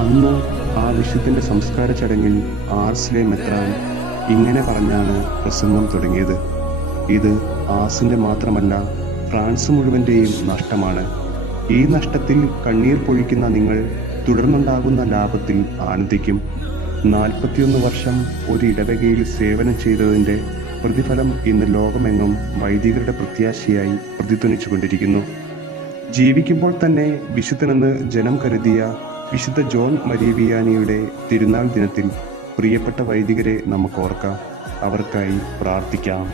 അന്ന് ആ വിശുദ്ധന്റെ സംസ്കാര ചടങ്ങിൽ ആർസിലെ മെത്രാൻ ഇങ്ങനെ പറഞ്ഞാണ് പ്രസംഗം തുടങ്ങിയത്: ഇത് ആസിന്റെ മാത്രമല്ല, ഫ്രാൻസ് മുഴുവന്റെയും നഷ്ടമാണ്. ഈ നഷ്ടത്തിൽ കണ്ണീർ പൊഴിക്കുന്ന നിങ്ങൾ തുടർന്നുണ്ടാകുന്ന ലാഭത്തിൽ ആനന്ദിക്കും. 41 വർഷം ഒരു ഇടവകയിൽ സേവനം ചെയ്തതിന്റെ പ്രതിഫലം ഇന്ന് ലോകമെങ്ങും വൈദികരുടെ പ്രത്യാശയായി പ്രതിധ്വനിച്ചുകൊണ്ടിരിക്കുന്നു. ജീവിക്കുമ്പോൾ തന്നെ വിശുദ്ധനെന്ന് ജനം കരുതിയ വിശുദ്ധ ജോൺ മരിയ വിയാനിയുടെ തിരുനാൾ ദിനത്തിൽ പ്രിയപ്പെട്ട വൈദികരെ നമുക്ക് ഓർക്കാം, അവർക്കായി പ്രാർത്ഥിക്കാം.